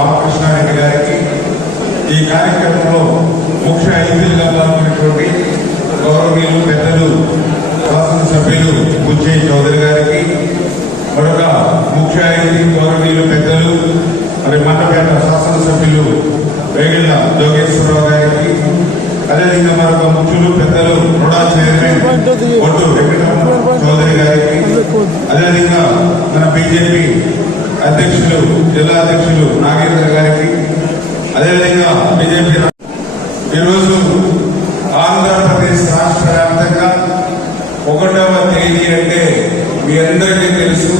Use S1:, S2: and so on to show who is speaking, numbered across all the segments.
S1: రామకృష్ణారెడ్డి గారికి ఈ కార్యక్రమంలో ముఖ్య అతిథులుగా పాల్గొన్నటువంటి గౌరవీయులు పెద్దలు శాసనసభ్యులు బుజ్జయ్య చౌదరి గారికి మరొక ముఖ్య అతిథి గౌరవీయులు పెద్దలు మరి మండపేట శాసనసభ్యులు వేగిళ్ళ జోగేశ్వరరావు గారికి అదేవిధంగా మరొక ముఖ్యులు పెద్దలు రుణా చైర్మన్ ఒడ్డు వెంకటరమణ చౌదరి గారికి అదేవిధంగా మన బీజేపీ అధ్యక్షులు జిల్లా అధ్యక్షులు నాగేంద్ర గారికి అదేవిధంగా బీజేపీ ఈరోజు ఆంధ్రప్రదేశ్ రాష్ట్ర వ్యాప్తంగా ఒకటవ తేదీ అంటే మీ అందరికీ తెలుసు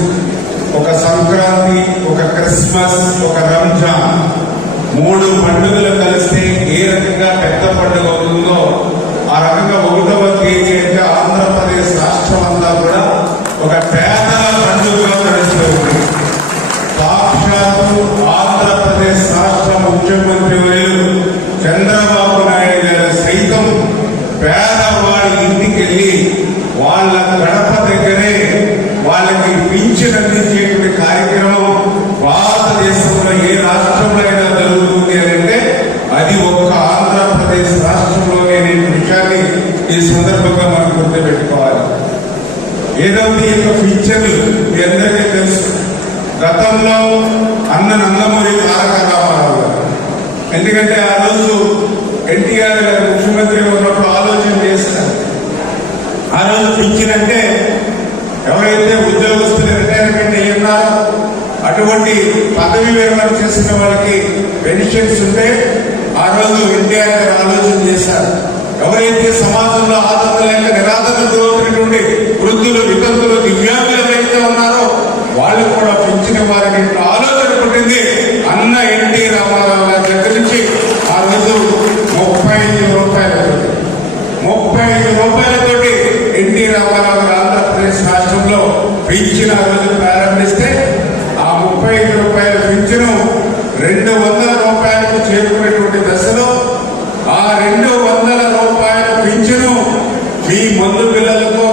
S1: ఒక సంక్రాంతి ఒక క్రిస్మస్ ఒక రంజాన్ మూడు పండుగలు కలిస్తే ఏ రకంగా పెద్ద పండుగ అవుతుందో ఆ రకంగా ఒకటవ తేదీ ముఖ్యమంత్రి చంద్రబాబు నాయుడు గారు సైతం పేదవాడి ఇంటికి వెళ్ళి వాళ్ళ గడప దగ్గరే వాళ్ళకి పింఛన్ అందించేటువంటి కార్యక్రమం భారతదేశంలో ఏ రాష్ట్రంలో అయినా జరుగుతుంది అని అంటే అది ఒక్క ఆంధ్రప్రదేశ్ రాష్ట్రంలోనే అనే విషయాన్ని ఈ సందర్భంగా మనం గుర్తుపెట్టుకోవాలి. ఏదో మీ యొక్క పింఛన్లు మీ అందరికీ తెలుసు. గతంలో అన్న నందమూరి తారక ఎందుకంటే ఆ రోజు ఎన్టీఆర్ గారు ముఖ్యమంత్రి ఉన్నప్పుడు ఆలోచన చేశారు ఆ రోజు పింఛన్ అంటే ఎవరైతే ఉద్యోగస్తులు రిటైర్మెంట్ అయ్యున్నారో అటువంటి పదవి విరమణ చేసిన వాళ్ళకి పెన్షన్స్ ఉంటే ఆ రోజు ఎన్టీఆర్ గారు ఆలోచన చేశారు. ఎవరైతే సమాజంలో ఆదరణ లేక నిరాదరణ గురవుతున్నటువంటి వృద్ధులు వితంతులు దివ్యాంగులు ఎవరైతే ఉన్నారో వాళ్ళు కూడా పెంచిన వారికి ఆలోచన పుట్టింది అన్న ఎన్టీ రామారావు నుంచి ఆ రోజు ముప్పై ఐదు రూపాయలతో ముప్పై ఐదు రూపాయలతోటి ఎన్టీ రామారావు ఆంధ్రప్రదేశ్ రాష్ట్రంలో పెంచిన ఆ రోజు ప్రారంభిస్తే ఆ ముప్పై ఐదు రూపాయల పెంచును రెండు వందల రూపాయలకు చేరుకునేటువంటి దశలో ఆ రెండు వందల రూపాయల పెంచును మీ మందు పిల్లలకు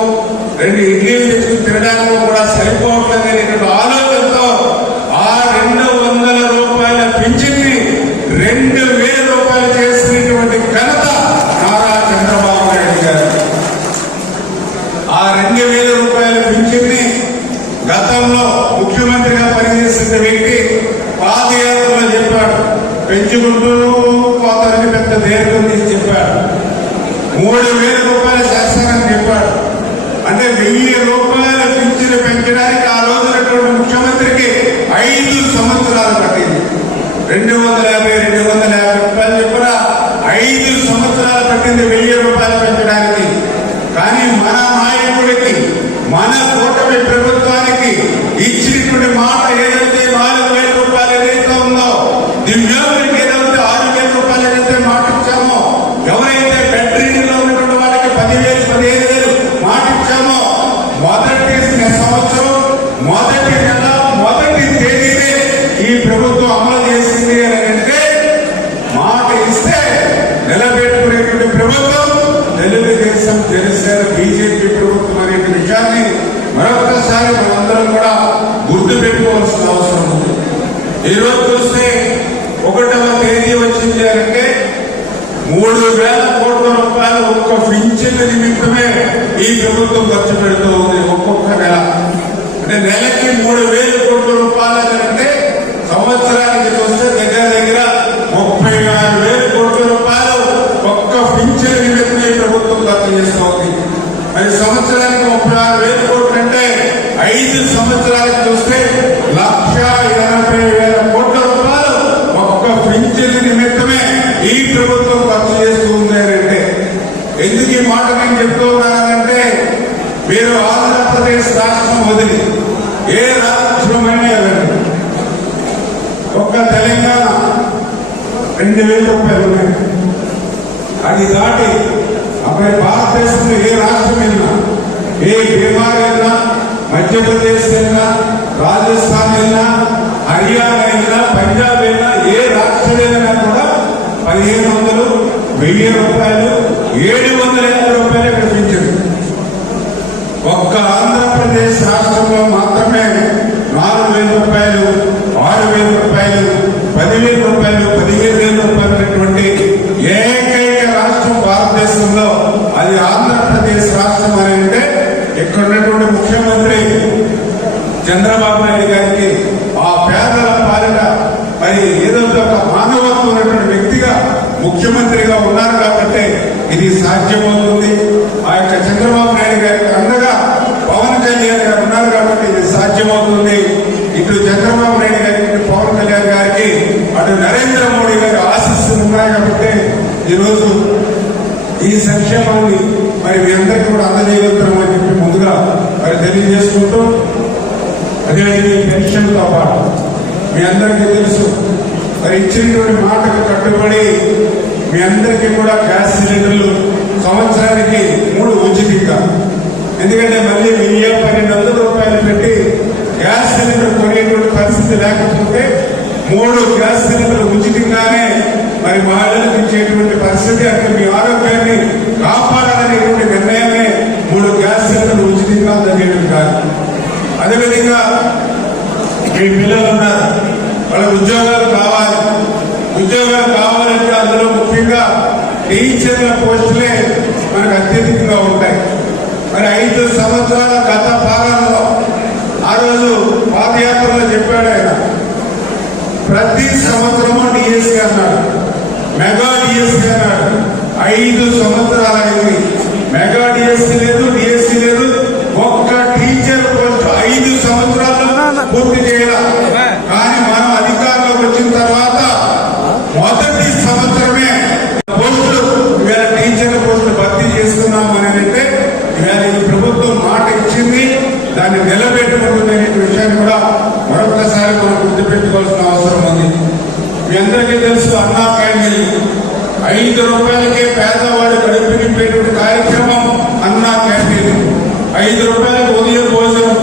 S1: రెండు ఇడ్లీలు తెచ్చుకుని తినడానికి కూడా సరిపోవట్లేదు అనేటువంటి ఆలోచనతో ఆ రెండు వందల రూపాయల పింఛన్ని రెండు వేల రూపాయలు చేసినటువంటి ఘనత నారా చంద్రబాబు నాయుడు గారు ఆ రెండు వేల రూపాయల పింఛన్ని గతంలో ముఖ్యమంత్రిగా చేసిన వ్యక్తి పాదయాత్రలో చెప్పాడు పెంచుకుంటూ పోతారని పెద్ద దీర్ఘం తీసి చెప్పాడు. మూడు వేల రూపాయలు చేస్తానని చెప్పాడు. అంటే వెయ్యి రూపాయల పింఛను పెంచడానికి ఆ రోజునటువంటి ముఖ్యమంత్రికి ఐదు సంవత్సరాలు పట్టింది. రెండు వందల యాభై రూపాయలు చెప్పిన ఐదు సంవత్సరాలు పట్టింది వెయ్యి రూపాయలు పెంచడానికి కానీ మన నాయకుడికి మన కూటమి ప్రభుత్వానికి ఇచ్చినటువంటి మాట ఏదైతే నాలుగు వేల రూపాయలు ఏదైతే ఉందో దివ్యాంగులకి ఏదైతే ఆరు వేల రూపాయలు ఏదైతే మాట ఇచ్చామో ఎవరైతే బెడ్రీలో ఉన్నటువంటి వాళ్ళకి పదివేలు పదిహేను వేలు మాట ఇచ్చామో మొదటి సంవత్సరం మొదటి నెల మొదటి తేదీనే ఈ ప్రభుత్వం అమలు చేసింది అని అంటే మాట ఇస్తే నిలబెట్టుకునేటువంటి ప్రభుత్వం తెలుగుదేశం జనసేన బీజేపీ ప్రభుత్వం అనే విషయాన్ని మరొకసారి మనందరం కూడా గుర్తు పెట్టుకోవాల్సిన అవసరం ఉంది ఈ రోజు చూస్తే ఒకటవ తేదీ వచ్చింది అంటే మూడు వేల కోట్ల రూపాయలు ఒక్క పింఛన్ నిమిత్తమే ఈ ప్రభుత్వం ఖర్చు పెడుతూ ఉంది ఒక్కొక్క నెల. అంటే నెలకి మూడు వేల కోట్ల రూపాయలు కంటే సంవత్సరానికి చూస్తే దగ్గర దగ్గర ముప్పై ఆరు వేల కోట్ల రూపాయలు ఒక్క పింఛన్ నిమిత్తమే ప్రభుత్వం ఖర్చు చేస్తోంది అది సంవత్సరానికి ముప్పై ఆరు వేల కోట్లు అంటే ఐదు సంవత్సరాలకు చూస్తే లక్ష పెంచేది నిమిత్తమే ఈ ప్రభుత్వం ఖర్చు చేస్తూ ఉంది ఎందుకు ఈ మాట నేను చెప్తూ ఉన్నానంటే మీరు ఆంధ్రప్రదేశ్ రాష్ట్రం వదిలి ఏ రాష్ట్రమైనా ఒక్క తెలంగాణ రెండు వేల రూపాయలు ఉన్నాయి. అది దాటి అప్పుడు భారతదేశంలో ఏ రాష్ట్రం వెళ్ళినా ఏ బీహార్ వెళ్ళినా మధ్యప్రదేశ్ వెళ్ళినా రాజస్థాన్ వెళ్ళినా హర్యానా అయినా పంజాబ్ అయినా ఏ రాష్ట్రం కూడా పదిహేను వందలు వెయ్యి రూపాయలు ఏడు వందల యాభై రూపాయలు ఇక్కడ పెంచారు. ఒక్క ఆంధ్రప్రదేశ్ రాష్ట్రంలో మాత్రమే నాలుగు వేల రూపాయలు ఆరు వేల రూపాయలు పదివేల రూపాయలు పదిహేను వేల రూపాయలు అనేటువంటి ఏకైక రాష్ట్రం భారతదేశంలో అది ఆంధ్రప్రదేశ్ రాష్ట్రం అని అంటే ఇక్కడ ఉన్నటువంటి ముఖ్యమంత్రి చంద్రబాబు నాయుడు గారికి పేదల పాలిట మరి ఏదో ఒక మానవత్వం ఉన్నటువంటి వ్యక్తిగా ముఖ్యమంత్రిగా ఉన్నారు కాబట్టి ఇది సాధ్యమవుతుంది. ఆ యొక్క చంద్రబాబు నాయుడు గారికి అండగా పవన్ కళ్యాణ్ గారు ఉన్నారు కాబట్టి ఇది సాధ్యమవుతుంది. ఇటు చంద్రబాబు నాయుడు గారికి ఇటు పవన్ కళ్యాణ్ గారికి అటు నరేంద్ర మోడీ గారి ఆశిస్సులు ఉన్నాయి కాబట్టి ఈరోజు ఈ సంక్షేమాన్ని మరి మీ అందరికీ కూడా అందజేయగలుగుతామని చెప్పి ముందుగా మరి తెలియజేసుకుంటూ అదే ఈ పెన్షన్తో పాటు. మీ అందరికీ తెలుసు మరి ఇచ్చినటువంటి మాటకు కట్టుబడి మీ అందరికీ కూడా గ్యాస్ సిలిండర్లు సంవత్సరానికి మూడు ఉచితంగా. ఎందుకంటే మళ్ళీ వెయ్యి పన్నెండు వందల రూపాయలు పెట్టి గ్యాస్ సిలిండర్ కొనేటువంటి పరిస్థితి లేకపోతే మూడు గ్యాస్ సిలిండర్లు ఉచితంగానే మరి మహిళలకు ఇచ్చేటువంటి పరిస్థితి అంటే మీ ఆరోగ్యాన్ని కాపాడాలనేటువంటి నిర్ణయం మూడు గ్యాస్ సిలిండర్లు ఉచితంగా అందజేయడం కాదు అదేవిధంగా మీ పిల్లలు ఉన్నారు వాళ్ళ ఉద్యోగాలు కావాలి. ఉద్యోగాలు కావాలంటే అందులో ముఖ్యంగా టీచర్ల పోస్టులే మనకు అత్యధికంగా ఉంటాయి. మరి ఐదు సంవత్సరాల గత పాలనలో ఆ రోజు పాదయాత్రలో చెప్పాడు ఆయన. ప్రతి సంవత్సరము డిఎస్సీ అన్నాడు. మెగా డిఎస్సీ అన్నాడు. ఐదు సంవత్సరాలైంది మెగా డిఎస్సీ లేదు డిఎస్సీ లేదు ఐదు సంవత్సరాల్లో పూర్తి చేయాలి. కానీ మనం అధికారంలోకి వచ్చిన తర్వాత మొదటి సంవత్సరమే పోస్టులు ఇవాళ టీచర్ పోస్టులు భర్తీ చేస్తున్నాం అని అంటే ఇవాళ ఈ ప్రభుత్వం మాట ఇచ్చింది. దాన్ని నిలబెట్టుకుంటుంది అనే విషయాన్ని కూడా మరొకసారి మనం గుర్తుపెట్టుకోవాల్సిన అవసరం ఉంది. మీ అందరికీ తెలుసు అన్నా క్యాంటీన్ ఐదు రూపాయలకే పేదవాడు నింపేటువంటి కార్యక్రమం అన్నా క్యాంటీన్ ఐదు రూపాయలకు ఉదయం భోజనం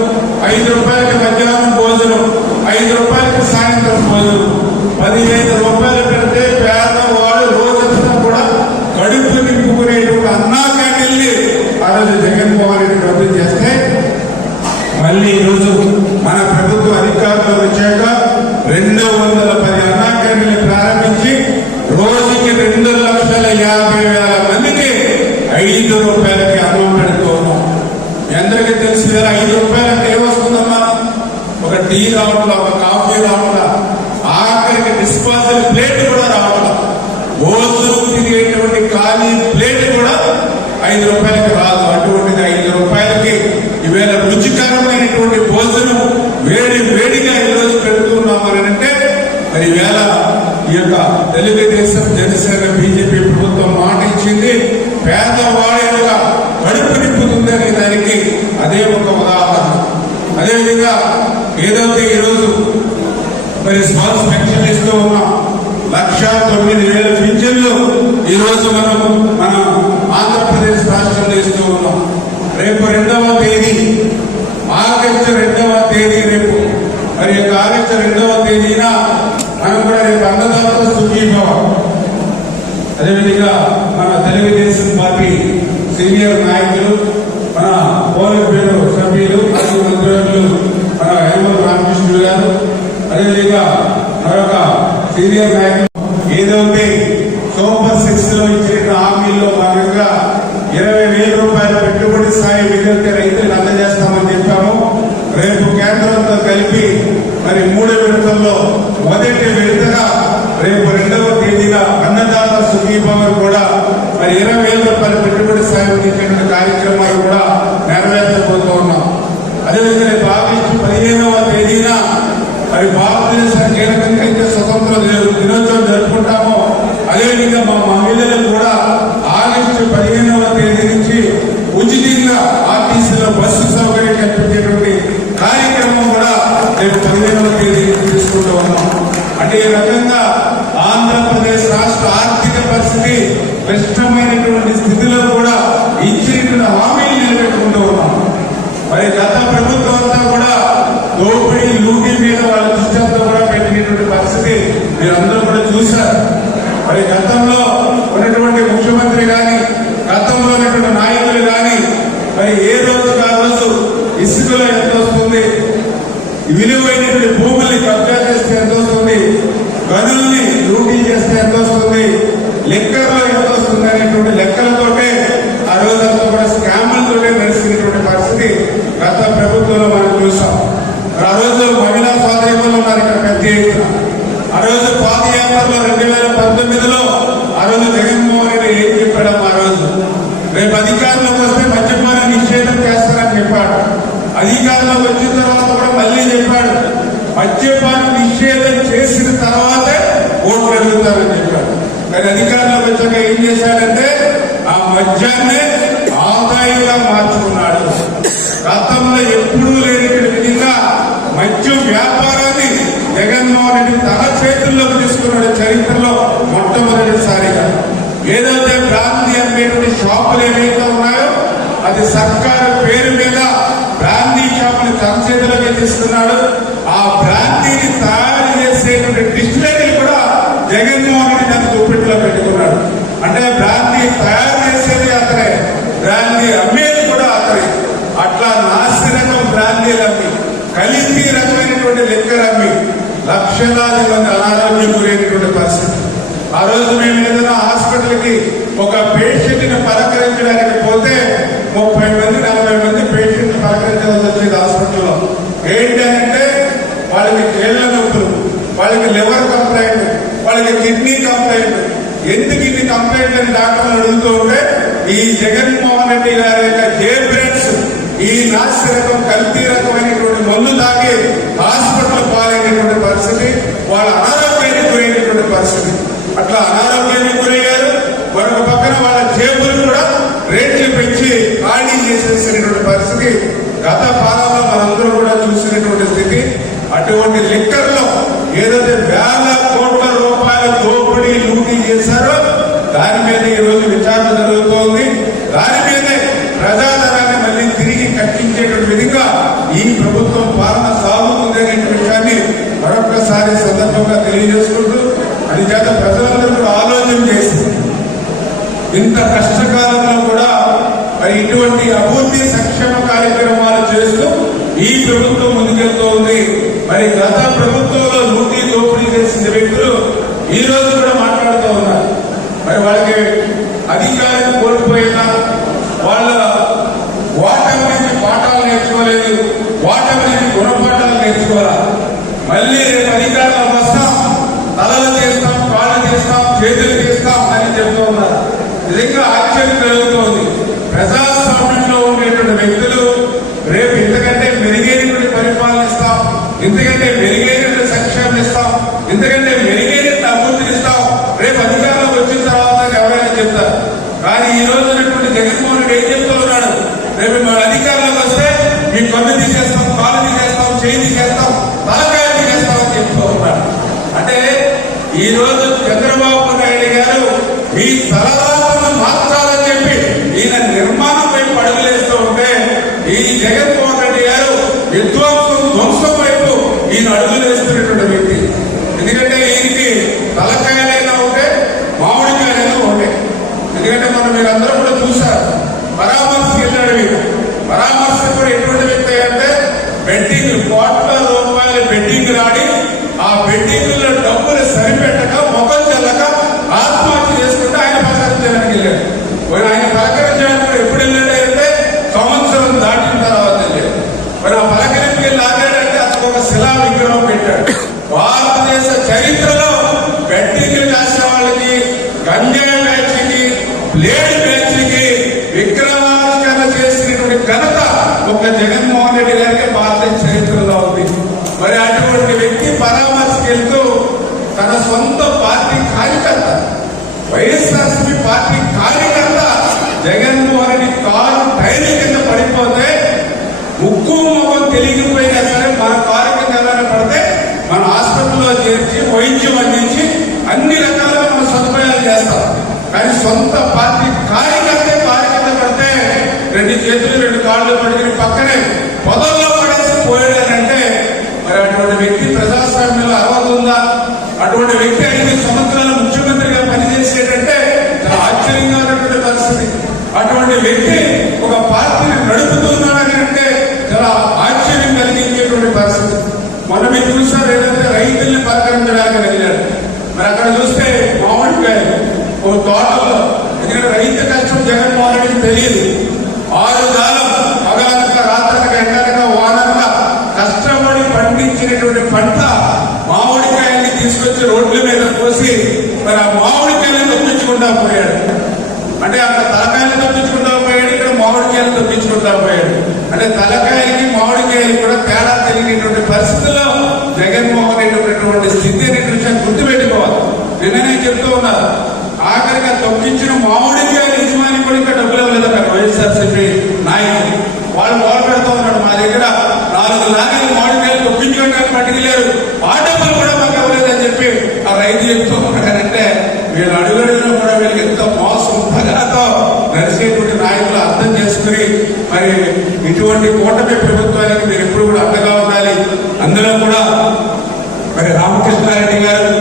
S1: ఐదు రూపాయలకి మధ్యాహ్నం భోజనం ఐదు రూపాయలకి సాయంత్రం భోజనం పదిహేను రూపాయలు పెడితే పేదవాడు రోజంతా కూడా కడుపు నింపుకునేటువంటి అన్నా క్యాంటీన్ని ఆ రోజు జగన్మోహన్ రెడ్డి రద్దు చేస్తే మళ్ళీ ఈరోజు మన ప్రభుత్వ అధికారులు వచ్చాక రెండు వందల పది అన్నా క్యాంటీన్లు ప్రారంభించి రోజుకి రెండు లక్షల యాభై వేల మందికి ఐదు రూపాయలకి అన్నం పెడుతూ ఉన్నాం మీ అందరికీ తెలిసి వేల ఐదు రూపాయలకి ఏమొస్తుందమ్మా ఒక టీ రావట్లా ఒక కాఫీ రావట్లా ఆఖరికి డిస్పాజల్ ప్లేట్ కూడా రావట్లా భోజనం తినేటువంటి ఖాళీ ప్లేట్ కూడా ఐదు రూపాయలకి రాదు అటువంటిది ఐదు రూపాయలకి ఈవేళ రుచికరమైనటువంటి భోజనం వేడి వేడిగా ఈరోజు పెడుతున్నామని అంటే మరి ఈవేళ ఈ యొక్క తెలుగుదేశం జనసేన బీజేపీ ప్రభుత్వం మాట ఇచ్చింది. పేదవాడి యొక్క కడుపు నింపుతుందనే దానికి అదే ఒక ఉదాహరణ. అదేవిధంగా ఏదైతే ఈరోజు మరి స్మాల్ పెన్షన్ ఇస్తూ ఉన్నాం లక్ష తొమ్మిది వేల పింఛన్లు ఈరోజు మనం మన ఆంధ్రప్రదేశ్ రాష్ట్రంలో ఇస్తూ ఉన్నాం. రేపు రెండవ తేదీ ఆగస్టు రెండవ తేదీ రేపు. మరి యొక్క ఆగస్టు రెండవ తేదీన మనం కూడా రేపు అన్నదాత సుఖీభావం అదేవిధంగా మన తెలుగుదేశం పార్టీ సీనియర్ నాయకులు మన పోలింగ్ సభ్యులు మంత్రులు మన హేమంత్ రామకృష్ణుడు గారు అదేవిధంగా మరొక సీనియర్ నాయకులు ఏదైతే సూపర్ సిక్స్లో ఇచ్చిన హామీల్లో భాగంగా ఇరవై వేల రూపాయల పెట్టుబడి సాయం ఏదైతే రైతులకు అందజేస్తామని చెప్పాము. రేపు కేంద్రంతో కలిపి మరి మూడో విడతల్లో మొదటి రెండవ తేదీన అన్నదాత సుఖీభవన్ కూడా మరి ఇరవై వేల రూపాయల పెట్టుబడి సాయం కార్యక్రమాలు కూడా నెరవేర్చబోతూ ఉన్నాం. అదేవిధంగా రేపు ఆగస్టు పదిహేనవ తేదీన మరి భారతదేశానికి ఏ రకంగా అయితే స్వతంత్ర దినోత్సవం జరుపుకుంటామో అదేవిధంగా మా మహిళలు కూడా ఆగస్టు పదిహేనవ తేదీ నుంచి ఉచితంగా ఆర్టీసీలో బస్సు సౌకర్యం కల్పించేటువంటి కార్యక్రమం కూడా రేపు పదిహేనవ తేదీ నుంచి తీసుకుంటూ ఉన్నాం. అంటే ఈ రకంగా క్లిష్టమైనటువంటి స్థితిలో కూడా ఇచ్చినటువంటి హామీలు నిలబెట్టుకుంటూ ఉన్నాం. మరి గత ప్రభుత్వం అంతా కూడా దోపిడీ లూటీ మీద వాళ్ళ దృష్టి అంతా కూడా పెట్టినటువంటి పరిస్థితి మీరందరూ కూడా చూశారు. మరి గతంలో ఉన్నటువంటి ముఖ్యమంత్రి కానీ గతంలో ఉన్నటువంటి నాయకులు కానీ మరి ఏ రోజు ఆ రోజు ఇసుకలో ఎంత వస్తుంది విలువైనటువంటి భూముల్ని కబ్జా చేస్తే ఎంత వస్తుంది గనుల్లో ఆ రోజు పాదయాత్రలో రెండు వేల పంతొమ్మిదిలో ఆ రోజు జగన్మోహన్ రెడ్డి ఏం చెప్పాడు ఆ రోజు రేపు అధికారంలోకి వస్తే మద్యపాన నిషేధం చేస్తారని చెప్పాడు అధికారంలోకి వచ్చిన తర్వాత కూడా మళ్ళీ చెప్పాడు మద్యపాన నిషేధం చేసిన తర్వాతే ఓట్లు అడుగుతారని చెప్పాడు కానీ అధికారంలోకి వచ్చాక ఏం చేశాడంటే ఆ మద్యాన్నే ఆదాయంగా మార్చుకున్నాడు గతంలో ఎప్పుడూ లేని విధంగా మద్యం వ్యాపారాన్ని జగన్మోహన్ రెడ్డి తన చేతుల్లోకి తీసుకున్నాడు చరిత్రలో మొట్టమొదటిసారిగా ఏదైతే బ్రాంతి అమ్మేటువంటి షాపులు ఏవైతే ఉన్నాయో అది సర్కారు పేరు మీద బ్రాందీ షాపుని తన చేతిలోకి తీసుకున్నాడు. ఆ బ్రాందీని తయారు చేసేటువంటి డిస్టిలరీ కూడా జగన్మోహన్ రెడ్డి తన గుప్పిట్లో పెట్టుకున్నాడు. అంటే బ్రాంతి తయారు చేసేది అతనే. బ్రాందీ అమ్మేది కూడా అతనే. అట్లా నాసి రకం బ్రాందీలు రమ్మి కలిసి రకమైనటువంటి లెక్క రమ్మి లక్షలాది మంది అనారోగ్యం గురైనటువంటి పరిస్థితి. ఆ రోజు మేము ఏదైనా హాస్పిటల్కి ఒక పేషెంట్ని పలకరించడానికి పోతే ముప్పై మంది నలభై మంది జాగ్రత్తగా హాస్పిటల్లో ఏంటంటే వాళ్ళకి కేళ్ళ నొప్పులు వాళ్ళకి లివర్ కంప్లైంట్ వాళ్ళకి కిడ్నీ కంప్లైంట్. ఎందుకు ఇన్ని కంప్లైంట్ అని డాక్టర్లు అడుగుతూ ఉంటే ఈ జగన్మోహన్ రెడ్డి గారి యొక్క జే బ్రెడ్స్ ఈ నాసి రకం కల్తీ రకమైనటువంటి మందు తాగి హాస్పిటల్ పాలైనటువంటి పరిస్థితి వాళ్ళ అనారోగ్యానికి గురైనటువంటి పరిస్థితి. అట్లా అనారోగ్యానికి గురయ్యారు. మరొక పక్కన వాళ్ళ జేబులు కూడా రేట్లు పెంచి ఖాళీ చేసేసినటువంటి పరిస్థితి గత కాలంలో మనందరూ కూడా చూసినటువంటి స్థితి అటువంటి లిక్కర్లో ఏదైతే వేల కోట్ల రూపాయల దోపిడీ లూటీ చేశారో దాని మీద ఈరోజు విచారణ జరుగుతోంది. దాని మీదే ప్రజాధనాన్ని మళ్ళీ తిరిగి కట్టించేటువంటి విధంగా ఈ ప్రభుత్వం పాలన సాగుతుంది అనే విషయాన్ని మరొకసారి సందర్భంగా తెలియజేసుకుంటూ అది చేత ప్రజలందరూ కూడా ఆలోచన చేసి ఇంత కష్టకాలంలో కూడా మరి ఇటువంటి అభివృద్ధి సంక్షేమ కార్యక్రమాలు చేస్తూ ఈ ప్రభుత్వం ముందుకెళ్తూ ఉంది. మరి గత ప్రభుత్వంలో లూటీ దోపిడీ చేసిన వ్యక్తులు ఈ రోజు కూడా మాట్లాడుతూ ఉన్నారు. మరి వాళ్ళకి అధికారం కోల్పోయినా వాళ్ళ ఓటమి నుంచి పాఠాలు నేర్చుకోలేదు వాటం నుంచి గుణపాఠాలు నేర్చుకోరా మళ్ళీ రేపు అధికారంలో వస్తాం తలలు చేస్తాం కాళ్ళు చేస్తాం చేతులు చేస్తాం అని చెప్తూ ఉన్నారు. నిజంగా ఆశ్చర్యం కలుగుతోంది. ప్రజాస్వామ్యంలో ఉండేటువంటి వ్యక్తులు రేపు ఇంతకంటే మెరుగైనటువంటి పరిపాలన ఇస్తాం. ఇంతకంటే మెరుగైనటువంటి సంక్షేమం ఇస్తాం. ఇంతకంటే మెరుగైనటువంటి అభివృద్ధిని ఇస్తాం. రేపు అధికారం వచ్చిన తర్వాత ఎవరైనా చెప్తారు. కానీ ఈ రోజు ఉన్నటువంటి జగన్మోహన్ రెడ్డి ఏం చెప్తూ ఉన్నాడు? రేపు మన అధికారంలోకి వస్తే మీ కన్ను తీసేస్తాం కాలు తీసేస్తాం చేయి తీసేస్తాం తలకాయ తీసేస్తాం అని చెప్తూ ఉన్నాడు. అంటే ఈ రోజు చంద్రబాబు నాయుడు గారు మీ తలరాతను మాత్రం చెప్పి ఈయన నిర్మాణం వైపు అడుగులేస్తూ ఉంటే ఈ జగన్మోహన్ రెడ్డి గారు విధ్వంసం ధ్వంసం వైపు ఈయన అడుగులేస్తున్నటువంటి వ్యక్తి. ఎందుకంటే ఈయనకి తలకాయలైనా ఉంటే మామిడికాయలైనా ఉంటే. ఎందుకంటే మనం మీరందరూ కూడా చూశారు. పరామర్శకు వెళ్ళాడు వీడు. పరామర్శకుడు ఎటువంటి వ్యక్తి అంటే బెట్టింగ్ కోట్ల రూపాయల బెట్టింగ్ రాడి ఆ బెట్టింగ్ జగన్మోహన్ రెడ్డి గారికి భారతదేశ చరిత్రలో ఉంది. మరి అటువంటి వ్యక్తి పరామర్శకి వెళ్తూ తన సొంత పార్టీ కార్యకర్త వైఎస్ఆర్సీపీ పార్టీ కార్యకర్త జగన్మోహన్ రెడ్డి కారు టైర్ కింద పడిపోతే ముక్కు ముఖం తెలిగిపోయినా సరే మన కారు కింద పడితే మన హాస్పిటల్లో చేర్చి వైద్యం అందించి అన్ని రకాలుగా మనం సదుపాయాలు చేస్తాం. కానీ సొంత పార్టీ కార్యకర్త రెండు చేతులు రెండు కాళ్ళు పడుకుని పక్కనే పొదల్లో పడేసి పోయాడనంటే మరి అటువంటి వ్యక్తి ప్రజాస్వామ్యంలో అర్హత ఉందా? అటువంటి వ్యక్తి ఐదు సంవత్సరాలు ముఖ్యమంత్రిగా పనిచేసేటంటే చాలా ఆశ్చర్యంగా ఉన్నటువంటి పరిస్థితి. అటువంటి వ్యక్తి ఒక పార్టీని నడుపుతున్నాడని అంటే చాలా ఆశ్చర్యం కలిగించేటువంటి పరిస్థితి. మొన్న మీరు చూసారు ఏదంటే రైతుల్ని పలకరించడానికి వెళ్ళాడు మరి అక్కడ చూస్తే మామిడికాయలు. ఓ తోటలో. ఎందుకంటే రైతు కష్టం జగన్మోహన్ రెడ్డికి తెలియదు. ఆరు కాలం పగలనక రాత్రనక ఎండనక వాననక కష్టపడి పండించినటువంటి పంట మామిడికాయల్ని తీసుకొచ్చి రోడ్ల మీద పోసి మరి ఆ మామిడికాయలు తప్పించుకుంటా పోయాడు. అంటే అక్కడ తలకాయలు తప్పించుకుంటా పోయాడు ఇక్కడ మామిడికాయలు తప్పించుకుంటా పోయాడు. అంటే తలకాయలకి మామిడికాయలు కూడా తేడా తెలియనటువంటి పరిస్థితుల్లో జగన్మోహన్ రెడ్డి ఉన్నటువంటి స్థితి అనే విషయం గుర్తుపెట్టుకోవాలి. నిన్ననే చెప్తూ ఉన్నారు. ఆఖరిగా తొక్కించిన మామిడికాయలు యజమాని కూడా ఇక్కడ డబ్బులు ఇవ్వలేదన్నారు వైఎస్ఆర్సీపీ నాయకులు వాళ్ళు మొదలు పెడతా ఉన్నాడు. మా దగ్గర నాలుగు లారీలు మామిడికాయలు తొక్కించుకోవడానికి పట్టుకెళ్ళారు. ఆ డబ్బులు కూడా మాకు ఇవ్వలేదని చెప్పి ఆ రైతు చెప్తూ ఉన్నాడంటే వీళ్ళు అడుగడుగులో కూడా వీళ్ళకి ఎంత మోసం పగలతో నడిచేటువంటి నాయకులు అర్థం చేసుకుని మరి ఇటువంటి కూటమి ప్రభుత్వానికి మీరు ఎప్పుడు కూడా అండగా ఉండాలి. అందులో కూడా మరి రామకృష్ణారెడ్డి గారు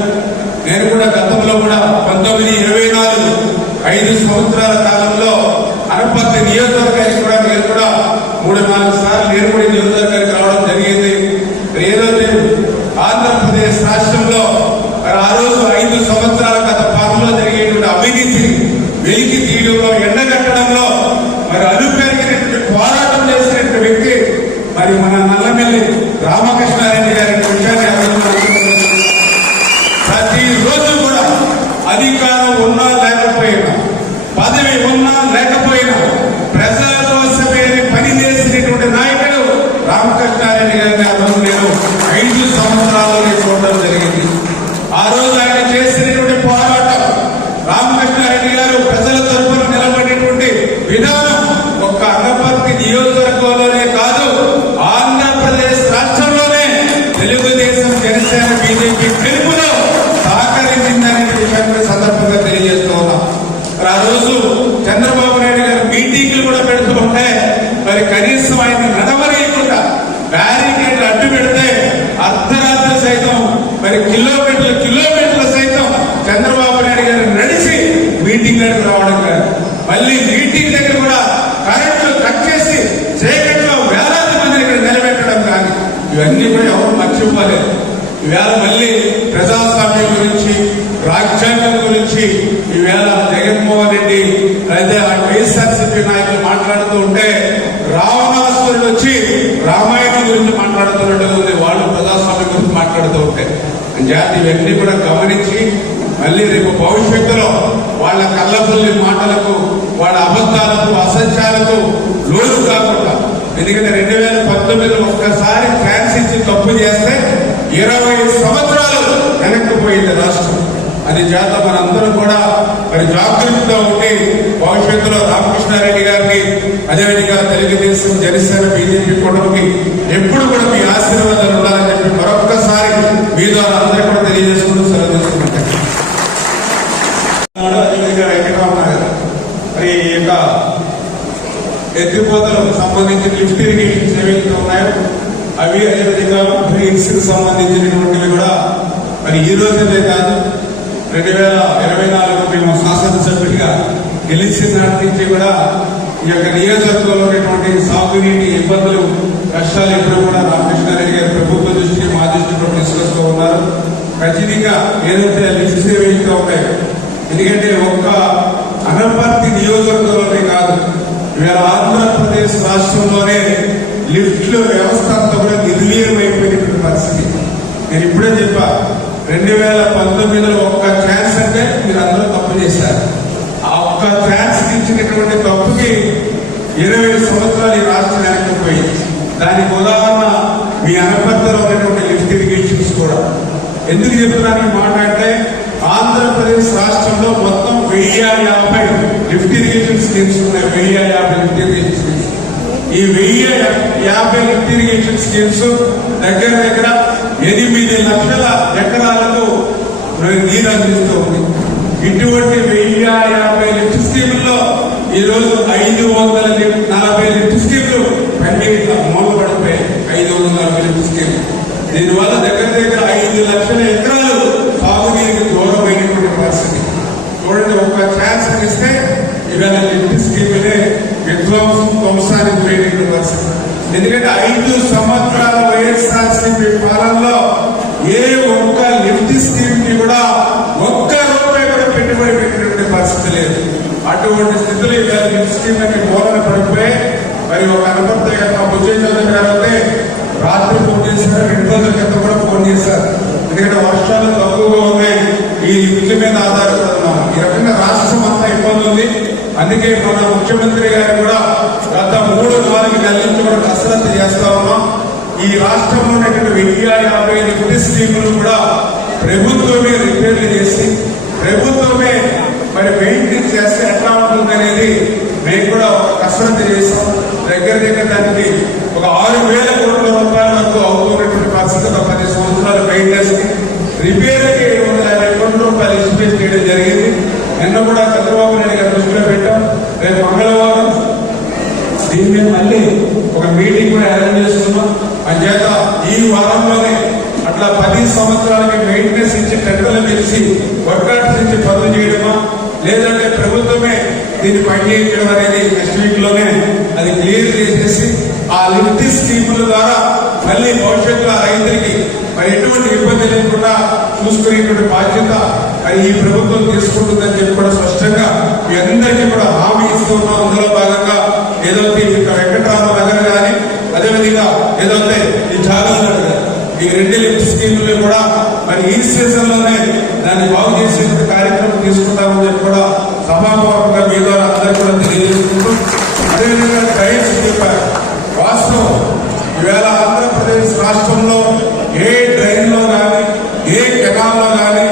S1: నేను కూడా గతంలో కూడా పంతొమ్మిది ఇరవై నాలుగు ఐదు సంవత్సరాల కాలంలో అనపర్తి నియోజకవర్గానికి కూడా నేను కూడా మూడు నాలుగు సార్లు నేను కూడా ఈ నియోజకవర్గానికి రావడం జరిగింది మరి ఏదైతే ఆంధ్రప్రదేశ్ రాష్ట్రంలో మరి ఆ రోజు ఐదు సంవత్సరాల గత పాలనలో జరిగేటువంటి అవినీతిని వెలికి తీయడంలో ఎండగట్టడంలో మరి అలుపెరిగినటువంటి పోరాటం చేసినటువంటి వ్యక్తి మరి మన నల్లమెల్లి రామకృష్ణారెడ్డి గారి విషయాన్ని ఎవరు కూడా అనుకోలేదు. ప్రతి రోజు కూడా అధికారం ఉన్నా లేకపోయినా పదవి ఉన్నా లేకపోయినా ప్రజల కోసమే పని చేసినటువంటి నాయకుడు రామకృష్ణారెడ్డి గారిని ఆ రోజు నేను ఐదు సంవత్సరాల్లో చూడడం జరిగింది ఆ రోజు ఆయన చేసినటువంటి పోరాటం రామకృష్ణారెడ్డి గారు ప్రజల తరఫున నిలబడినటువంటి విధానం ఒక్క అనపర్తి నియోజకవర్గంలోనే కాదు ఆంధ్రప్రదేశ్ రాష్ట్రంలోనే తెలుగుదేశం జనసేన బీజేపీ పిలుపులో సహకరించిందనే విషయాన్ని సందర్భంగా తెలియజేస్తూ ఉన్నాం మరి ఆ రోజు చంద్రబాబు నాయుడు గారు మీటింగ్లు కూడా పెడుతూ ఉంటే మరి కనీసం ఆయన నడవలేకుండా బ్యారికేడ్లు అడ్డు పెడితే అర్ధరాత్రి సైతం మరి కిలోమీటర్ల కిలోమీటర్ల సైతం చంద్రబాబు నాయుడు గారు నడిచి మీటింగ్ దగ్గరకు రావడం కాదు మళ్ళీ మీటింగ్ దగ్గర కూడా కరెంట్లు కట్ చేసి చీకట్లో వేలాది మంది ఇక్కడ నిలబెట్టడం కానీ ఇవన్నీ కూడా ఎవరు మర్చిపోలేదు ఈవేళ మళ్ళీ ప్రజాస్వామ్యం గురించి రాజ్యాంగం గురించి ఈవేళ జగన్మోహన్ రెడ్డి అయితే ఆ వైఎస్ఆర్సీపీ నాయకులు మాట్లాడుతూ ఉంటే రావణాసురుడు వచ్చి రామాయణం గురించి మాట్లాడుతున్నట్టు ఉంది. వాళ్ళు ప్రజాస్వామ్యం గురించి మాట్లాడుతూ ఉంటే. జాతి ఇవన్నీ కూడా గమనించి మళ్ళీ రేపు భవిష్యత్తులో వాళ్ళ కళ్ళబుల్లి మాటలకు వాళ్ళ అబద్ధాలకు అసత్యాలకు లోను కాకుండా ఎందుకంటే రెండు వేల పంతొమ్మిదిలో ఒక్కసారి ఛాన్స్ ఇచ్చి తప్పు చేస్తే ఇరవై సంవత్సరాలు వెనక్కి పోయింది రాష్ట్రం. అది చేత మనందరం కూడా మరి జాగ్రత్తగా ఉండి భవిష్యత్తులో రామకృష్ణారెడ్డి గారిని అదేవిధంగా తెలుగుదేశం జనసేన బీజేపీ కుటుంబకి ఎప్పుడు కూడా మీ ఆశీర్వాదాలు ఉండాలని చెప్పి మరొక మీ ద్వారా అందరికీ కూడా తెలియజేసుకుంటూ సెలవు తీసుకుంటాం అదేవిధంగా వెంకటరామన్ గారు మరి ఈ యొక్క సంబంధించిన లిఫ్ట్ ఇరిగేషన్స్ ఏవైతే ఉన్నాయో. అవి అదేవిధంగా డ్రైన్స్ సంబంధించినటువంటివి కూడా మరి ఈ రోజునే కాదు రెండు వేల ఇరవై నాలుగు మేము శాసనసభ్యుడిగా గెలిచిన నాటి నుంచి కూడా ఈ యొక్క నియోజకవర్గంలో ఉన్నటువంటి సాగునీటి ఇబ్బందులు కష్టాలు ఎప్పుడు కూడా రామకృష్ణారెడ్డి గారు ప్రభుత్వ దృష్టికి మా దృష్టిలో తీసుకొస్తూ ఉన్నారు. ఖచ్చితంగా ఏదైతే లిఫ్ట్స్ ఏవైతే ఉన్నాయో ఎందుకంటే ఒక్క అనపర్తి నియోజకవర్గంలోనే కాదు ఇవాళ ఆంధ్రప్రదేశ్ రాష్ట్రంలోనే లిఫ్ట్ల వ్యవస్థ అంతా కూడా నిర్వీర్యం పరిస్థితి. నేను ఇప్పుడే చెప్పా రెండు వేల పంతొమ్మిదిలో ఒక్క ఛాన్స్ అంటే మీరు అందరూ తప్పు చేశారు. ఆ ఒక్క ఛాన్స్ ఇచ్చినటువంటి తప్పుకి ఇరవై సంవత్సరాలు ఈ రాష్ట్రం వెనక్కిపోయింది దానికి ఉదాహరణ మీ అనపర్తిలో ఉన్నటువంటి లిఫ్ట్ ఇరిగేషన్స్ కూడా. ఎందుకు చెప్తున్నాను మాట్లాడితే మాట అంటే ఆంధ్రప్రదేశ్ రాష్ట్రంలో మొత్తం వెయ్యి యాభై లిఫ్ట్ ఇరిగేషన్ స్కీమ్స్ ఉన్నాయి. వెయ్యి యాభై లిఫ్ట్ ఇరిగేషన్ స్కీమ్స్. ఈ వెయ్యి యాభై లిఫ్ట్ ఇరిగేషన్ స్కీమ్స్ దగ్గర దగ్గర ఎనిమిది లక్షల ఎకరాలకు నీరు అందిస్తూ ఉంది. ఇటువంటి వెయ్యి యాభై లిఫ్ట్ స్కీముల్లో ఈ రోజు ఐదు వందల నలభై లిఫ్ట్ స్కీమ్లు పెండింగ్ మూలపడిపోయాయి. ఐదు వందల నలభై లిఫ్ట్ స్కీమ్ దీనివల్ల దగ్గర దగ్గర ఐదు లక్షల ఎకరాలు సాగునీరుకి దూరమైనటువంటి పరిస్థితి చూడండి ఒక్క ఛాన్స్ ఇస్తే ఇవాళ లిఫ్ట్ స్కీములే విధ్వంసం ధ్వంసానికి పోయినటువంటి పరిస్థితి ఎందుకంటే ఐదు సంవత్సరాల వైఎస్ఆర్సీపీ పాలనలో ఏ ఒక్క లిఫ్ట్ స్కీమ్కి కూడా ఒక్క రూపాయి కూడా పెట్టుబడి పెట్టినటువంటి పరిస్థితి లేదు అటువంటి స్థితిలో ఇవాళ లిఫ్ట్ స్కీమ్ అని మూలన పడిపోయి మరి ఒక అనుభవం మా బుజ్జయ్య చౌదరి గారు అయితే రాత్రి ఫోన్ చేశారు రెండు రోజుల క్రితం కూడా ఫోన్ చేశారు ఎందుకంటే వర్షాలు తక్కువగా ఉన్నాయి ఈ విద్య మీద ఆధారపడుతున్నాం ఈ రకంగా రాష్ట్రం అంతా ఇబ్బంది ఉంది అందుకే మన ముఖ్యమంత్రి గారు కూడా గత మూడు నాలుగు నెలల నుంచి కూడా కసరత్తు చేస్తా ఉన్నాం ఈ రాష్ట్రంలో ఉన్నటువంటి వెయ్యి యాభై ఎనిమిది స్కీములు కూడా ప్రభుత్వమే రిపేర్లు చేసి ప్రభుత్వమే మరి మెయింటెన్స్ చేస్తే ఎట్లా ఉంటుంది అనేది మేము కూడా ఒక కసరత్తు చేసాం. దగ్గర దగ్గర దానికి ఒక ఆరు వేల కోట్ల రూపాయల వరకు అవుతున్నటువంటి పరిస్థితి ఒక పది సంవత్సరాలు మెయింటెన్స్కి రిపేర్ ఏడు వందల యాభై కోట్ల రూపాయలు ఇన్వెస్ట్ చేయడం జరిగింది. నిన్న కూడా చంద్రబాబు నాయుడు గారు దృష్టిలో పెట్టాం. రేపు మంగళవారం దీని మీద మళ్ళీ ఒక మీటింగ్ కూడా అరేంజ్ చేసుకున్నాం. అంచేత ఈ వారంలోనే అట్లా పది సంవత్సరాలకి మెయింటెనెన్స్ ఇచ్చి టెండర్లు పిలిచి వర్కర్స్ నుంచి పనులు చేయడమా? లేదంటే ప్రభుత్వమే దీన్ని పని అనేది నెక్స్ట్ వీక్లోనే అది క్లియర్ చేసేసి ఆ లిఫ్ట్ స్కీముల ద్వారా మళ్ళీ భవిష్యత్తులో రైతులకి మరి ఎటువంటి ఇబ్బంది లేకుండా చూసుకునేటువంటి బాధ్యత మరి ఈ ప్రభుత్వం తీసుకుంటుందని చెప్పి కూడా స్పష్టంగా మీ అందరికీ కూడా హామీ ఇస్తున్నాం అందులో భాగంగా ఏదైతే ఇక్కడ వెంకటరామ నగర్ కానీ అదేవిధంగా ఇది చాలా జాగ్రత్త ఈ రెండు లిఫ్ట్ స్కీములు కూడా మరి ఈ సీజన్లోనే దాన్ని బాగు చేసే కార్యక్రమం తీసుకుంటామని చెప్పి కూడా సభాపూర్వకంగా మీ ద్వారా అందరికీ కూడా తెలియజేసుకుంటూ అదేవిధంగా డ్రైన్స్ చెప్పారు. వాస్తవం ఈవేళ ఆంధ్రప్రదేశ్ రాష్ట్రంలో ఏ ట్రైన్లో కానీ ఏ కెనాల్లో కానీ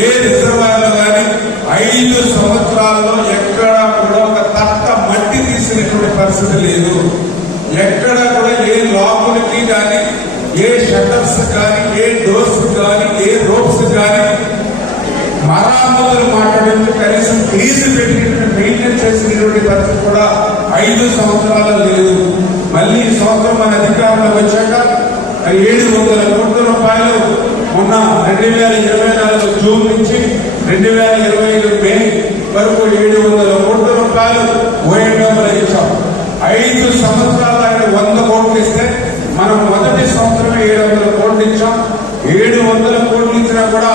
S1: ఏ రిజర్వాయర్లో కానీ ఐదు సంవత్సరాల్లో ఎక్కడ కూడా ఒక తట్ట మట్టి తీసినటువంటి పరిస్థితి లేదు. ఎక్కడ కూడా ఏ లాకులకి కానీ ఏ షటర్స్ కానీ ఏ డోర్స్ కానీ ఏ రోప్స్ కానీ మరామతులు మాట్లాడేందుకు కనీసం ఫీజు పెట్టినటువంటి మెయింటైన్ చేసినటువంటి పరిస్థితి కూడా ఐదు సంవత్సరాలు లేదు. మళ్ళీ ఈ సంవత్సరం మన అధికారంలో వచ్చాక ఏడు వందల కోట్ల రూపాయలు మొన్న రెండు వేల ఇరవై నాలుగు జూన్ నుంచి రెండు వేల ఇరవై ఐదు మే వరకు ఏడు వందల కోట్ల రూపాయలు ఓఎండబ్లు ఇచ్చాం ఐదు సంవత్సరాలు ఆయన వంద కోట్లు ఇస్తే మనం మొదటి సంవత్సరమే ఏడు వందల కోట్లు ఇచ్చాం. ఏడు వందల కోట్లు ఇచ్చినా కూడా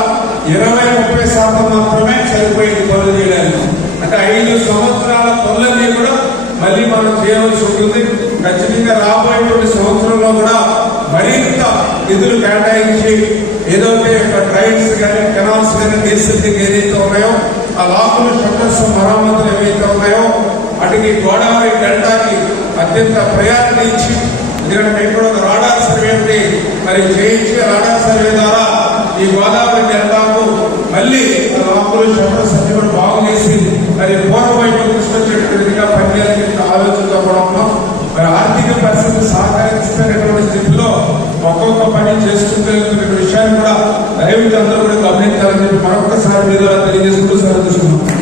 S1: ఇరవై ముప్పై శాతం మాత్రమే సరిపోయింది పనులు చేయడానికి. అంటే ఐదు సంవత్సరాల పనులన్నీ కూడా మళ్ళీ మనం చేయవలసి ఉంటుంది. ఖచ్చితంగా రాబోయేటువంటి సంవత్సరంలో కూడా మరింత నిధులు కేటాయించి ఏదైతే ట్రైన్స్ కానీ కెనాల్స్ కానీ డీసెల్టింగ్ ఏదైతే ఉన్నాయో ఆ లాకులు షట్టర్స్ మరమ్మతులు ఏవైతే ఉన్నాయో వాటికి గోదావరి డెల్టాకి అత్యంత ప్రయారిటీ ఇచ్చి ఎందుకంటే మేము కూడా ఒక రాడార్ సర్వేని మరి చేయించి రాడార్ సర్వే ద్వారా ఈ గోదావరి డెల్టాకు మళ్ళీ ఆ లాకులు షట్టర్స్ అన్ని మరి పూర్వవైపు తీసుకొచ్చేటువంటి విధంగా పనిచేయాలని ఆలోచనతో కూడా ఉన్నాం. మరి ఆర్థిక పరిస్థితి సహకరిస్తున్నటువంటి స్థితిలో ఒక్కొక్క పని చేసుకుంటూ విషయాన్ని కూడా దయవించి అందరూ కూడా గమనించాలని చెప్పి మరొకసారి మీద తెలియజేసుకుంటూ సార్